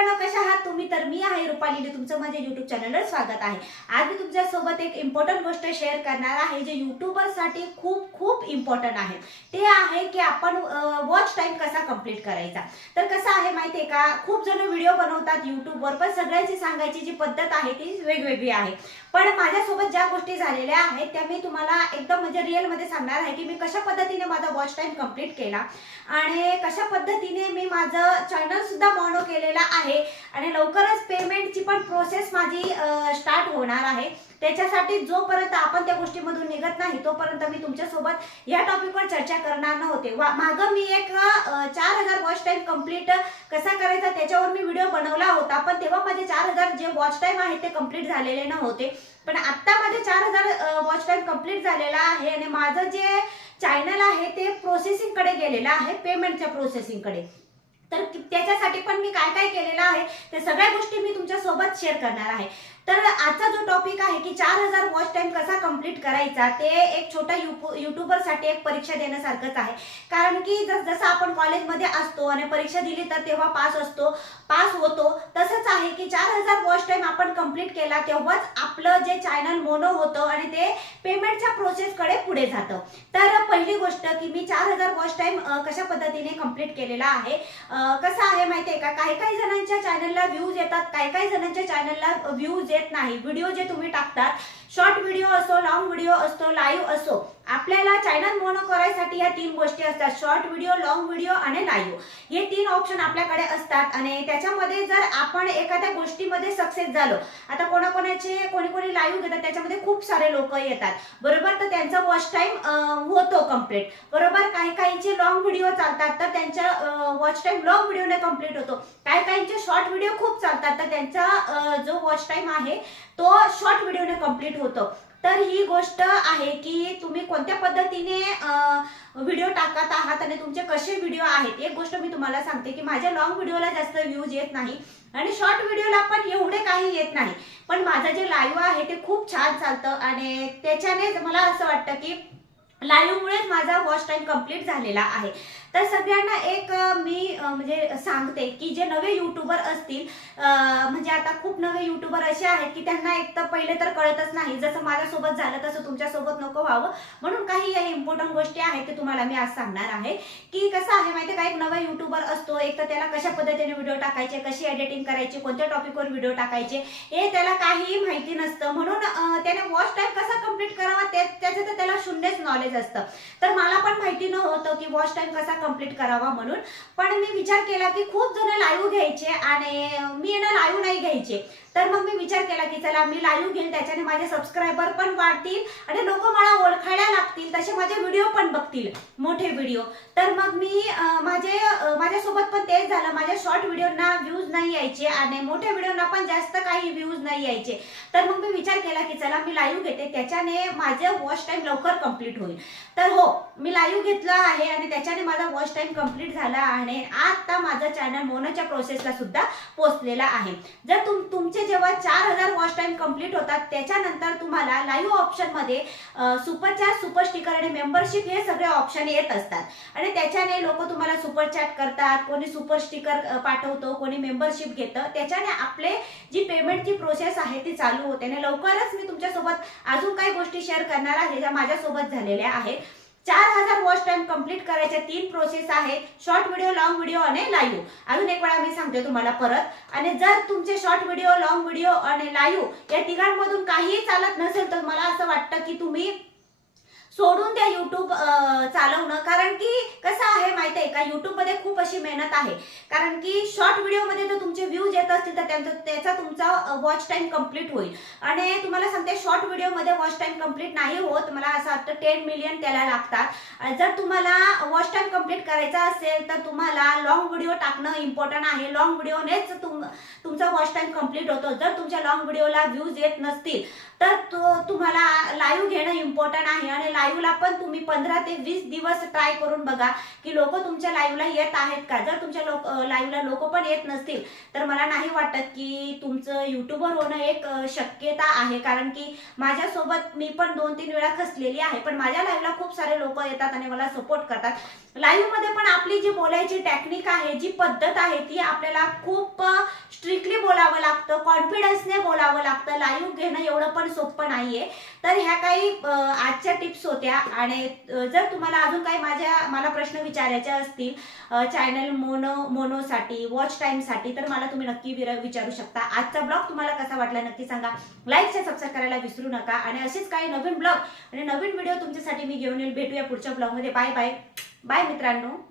मित्रांनो कशा आहात? तुम्ही तर मी आहे रुपाली तुमचं माझ्या युट्यूब चॅनलवर स्वागत आहे. आज मी तुमच्यासोबत एक इम्पॉर्टंट गोष्ट शेअर करणार आहे जे युट्यूबरसाठी खूप खूप इम्पॉर्टंट आहे. ते आहे की आपण वॉच टाईम कसा कंप्लीट करायचा? तर कसं आहे माहिती आहे का? खूप जण व्हिडिओ बनवतात युट्यूबवर पण सगळ्यांची सांगायची जी पद्धत आहे ती वेगवेगळी आहे. पण माझ्यासोबत ज्या गोष्टी झालेल्या आहेत त्या मी तुम्हाला एकदम म्हणजे रिअलमध्ये सांगणार आहे की मी कशा पद्धतीने माझा वॉच टाईम कंप्लीट केला आणि कशा पद्धतीने मी माझं चॅनल सुद्धा मॉनो केलेला आहे आणि लवकर लवकरच पेमेंटची पण प्रोसेस माझी स्टार्ट होणार आहे. त्याच्यासाठी जोपर्यंत आपण त्या गोष्टीमधून निघत नाही तोपर्यंत मी तुमच्यासोबत या टॉपिकवर चर्चा करणार नव्हते. वा मागं मी एक चार हजार वॉच टाईम कंप्लीट कसा करायचा त्याच्यावर मी व्हिडिओ बनवला होता. पण तेव्हा माझे चार हजार जे वॉच टाईम आहे ते कंप्लीट झालेले नव्हते. पण आत्ता माझे चार हजार वॉच टाईम कंप्लीट झालेला आहे आणि माझं जे चॅनल आहे ते प्रोसेसिंगकडे गेलेलं आहे पेमेंटच्या प्रोसेसिंगकडे तर त्याच्यासाठी पण मी काय काय केलेलं आहे त्या सगळ्या गोष्टी मी तुमच्यासोबत शेअर करणार आहे. तर आजचा जो टॉपिक आहे की चार हजार वॉच टाइम कसा कंप्लीट करायचा ते एक छोटा युट्यूबरसाठी एक परीक्षा देण्यासारखंच आहे. कारण की जस जसं आपण कॉलेजमध्ये असतो आणि परीक्षा दिली तर तेव्हा पास असतो पास होतो तसंच आहे की चार हजार वॉच टाइम आपण कंप्लीट केला तेव्हाच आपलं जे चॅनल मोनो होतं आणि ते पेमेंटच्या प्रोसेसकडे पुढे जातं. तर पहिली गोष्ट की मी चार हजार वॉच टाइम कशा पद्धतीने कंप्लीट केलेला आहे कसं आहे माहिती आहे का? काही काही जणांच्या चॅनलला व्ह्यूज येतात काही काही जणांच्या चॅनलला व्ह्यूज येत नाही. व्हिडिओ जे तुम्ही टाकतात शॉर्ट व्हिडिओ असो लॉंग व्हिडिओ असतो लाईव्ह असो आपल्याला चॅनल मोनो करायसाठी या तीन गोष्टी असतात. शॉर्ट व्हिडिओ लॉंग व्हिडिओ आणि लाईव्ह हे तीन ऑप्शन आपल्याकडे असतात आणि त्याच्यामध्ये जर आपण एखाद्या गोष्टीमध्ये सक्सेस झालो आता कोणाकोणाचे कोणी कोणी लाईव्ह घेतात त्याच्यामध्ये खूप सारे लोक येतात. बरोबर? तर त्यांचा वॉच टाइम होतो कंप्लीट बरोबर? काही काहींचे लॉंग व्हिडिओ चालतात तर त्यांच्या वॉच टाइम लॉंग व्हिडिओने कंप्लीट होतो. काही काहींचे शॉर्ट व्हिडिओ खूप चालतात तर त्यांचा जो वॉच टाइम आहे तो शॉर्ट व्हिडिओने कंप्लीट होतो. तर ही गोष्ट आहे की तुम्ही कोणत्या पद्धतीने व्हिडिओ टाकत आहात आणि तुमचे कसे व्हिडिओ आहेत एक गोष्ट मी तुम्हाला सांगते की माझ्या लॉंग व्हिडिओला जास्त व्ह्यूज येत नाही आणि शॉर्ट व्हिडिओला पण एवढे काही येत नाही. पण माझं जे लाईव्ह आहे ते खूप छान चालतं आणि त्याच्याने मला असं वाटतं की लाईव्हमुळेच माझा वॉच टाईम कंप्लीट झालेला आहे. तर सगळ्यांना एक मी म्हणजे सांगते की जे नवे युट्यूबर असतील म्हणजे आता खूप नवे युट्यूबर असे आहेत की त्यांना एक तर पहिले तर कळतच नाही जसं माझ्यासोबत झालं तसं तुमच्यासोबत नको व्हावं. म्हणून काही या इम्पॉर्टंट गोष्टी आहेत ते तुम्हाला मी आज सांगणार आहे. की कसं आहे माहिती का एक नवा युट्यूबर असतो एक तर त्याला कशा पद्धतीने व्हिडिओ टाकायचे कशी एडिटिंग करायची कोणत्या टॉपिकवर व्हिडिओ टाकायचे हे त्याला काहीही माहिती नसतं. म्हणून त्याने वॉच टाईम कसा कंप्लीट करावा त्याचं तर त्याला शून्यच नॉलेज असतं. तर मला पण माहिती नव्हतं की वॉच टाईम कसा कंप्लीट करावा म्हणून. पण मी विचार केला की खूप जण लाईव्ह घ्यायचे आणि मी ना लाईव्ह नाही घ्यायचे. तर मग मी विचार केला की चला मी लाईव्ह घेईल त्याच्याने माझे सबस्क्रायबर पण वाढतील आणि लोक मला ओळखायला लागतील तसे माझे व्हिडिओ पण बघतील मोठे व्हिडिओ तर मग मी माझे माझ्यासोबत पण तेच झालं. माझ्या शॉर्ट व्हिडिओना व्ह्यूज नाही यायचे आणि मोठ्या व्हिडिओना पण जास्त काही व्ह्यूज नाही यायचे. तर मग मी विचार केला की चला मी लाईव्ह घेते. त्याच्याने माझं वॉच टाईम लवकर कंप्लीट होईल. तर हो मी लाईव्ह घेतला आहे आणि त्याच्याने माझा वॉच टाईम कंप्लीट झाला आहे. आता माझा चॅनल मोनोच्या प्रोसेसला सुद्धा पोहोचलेला आहे. जर तुम तुमचे जेव्हा चार हजार वॉच टाईम कंप्लीट होतात त्याच्यानंतर तुम्हाला लाईव्ह ऑप्शनमध्ये सुपर चॅट सुपर स्टिकर आणि मेंबरशिप हे सगळे ऑप्शन येत असतात. आणि त्याच्याने लोक तुम्हाला सुपर चॅट करतात कोणी सुपर स्टिकर पाठवतो कोणी मेंबरशिप घेतं. त्याच्याने आपले जी पेमेंटची प्रोसेस आहे ती चालू होते. आणि लवकरच मी तुमच्यासोबत अजून काही गोष्टी शेअर करणार आहे ज्या माझ्यासोबत झालेल्या आहेत. चार हजार वॉच टाइम कंप्लीट करायच्या तीन प्रोसेस आहे. शॉर्ट व्हिडिओ लॉंग व्हिडिओ आणि लाईव्ह अजून एक वेळा मी सांगते तुम्हाला परत. आणि जर तुमचे शॉर्ट व्हिडिओ लॉंग व्हिडिओ आणि लाईव्ह या तिघांमधून काहीही चालत नसेल तर मला असं वाटतं की तुम्ही सोडून द्या युट्यूब चालवणं. कारण की आहे माहिती आहे का? युट्यूबमध्ये मध्ये खूप अशी मेहनत आहे. कारण की शॉर्ट व्हिडिओमध्ये जर तुमचे व्ह्यूज येत असतील तर त्यांचा त्याचा तुमचा वॉच टाईम कंप्लीट होईल. आणि तुम्हाला सांगते शॉर्ट व्हिडिओमध्ये वॉच टाईम कंप्लीट नाही होत. मला असं वाटतं टेन मिलियन त्याला लागतात. जर तुम्हाला वॉच टाईम कंप्लीट करायचा असेल तर तुम्हाला लॉंग व्हिडिओ टाकणं इम्पॉर्टंट आहे. लॉंग व्हिडिओनेच तुम तुमचा वॉच टाईम कंप्लीट होतो. जर तुमच्या लॉंग व्हिडिओला व्ह्यूज येत नसतील तर तो तुम्हाला लाईव्ह घेणं इम्पॉर्टंट आहे. आणि लाईव्हला पण तुम्ही पंधरा ते वीस दिवस ट्राय करून बघा की की लोक तुमच्या लाईव्हला येत आहेत का? जर तुमच्या लोक लाईव्हला लोक पण येत नसतील तर मला नाही वाटत की तुमचं युट्यूबर होणं एक शक्यता आहे. कारण की माझ्यासोबत मी पण दोन तीन वेळा खसलेली आहे पण माझ्या लाईव्हला खूप सारे लोक येतात आणि मला सपोर्ट करतात. लाईव्हमध्ये पण आपली जी बोलायची टेक्निक आहे जी पद्धत आहे ती आपल्याला खूप कॉन्फिडन्सने बोलावं लागतं. लाईव्ह घेणं एवढं पण सोपं नाहीये. तर ह्या काही आजच्या टिप्स होत्या. आणि जर तुम्हाला अजून काही माझ्या मला प्रश्न विचारायचे असतील चॅनल मोनो मोनोसाठी वॉच टाईमसाठी तर मला तुम्ही नक्की विर- विचारू शकता. आजचा ब्लॉग तुम्हाला कसा वाटला नक्की सांगा. लाईक आणि सबस्क्राईब करायला विसरू नका. आणि असेच काही नवीन ब्लॉग आणि नवीन व्हिडिओ तुमच्यासाठी मी घेऊन येईल. भेटूया पुढच्या ब्लॉगमध्ये बाय बाय बाय मित्रांनो.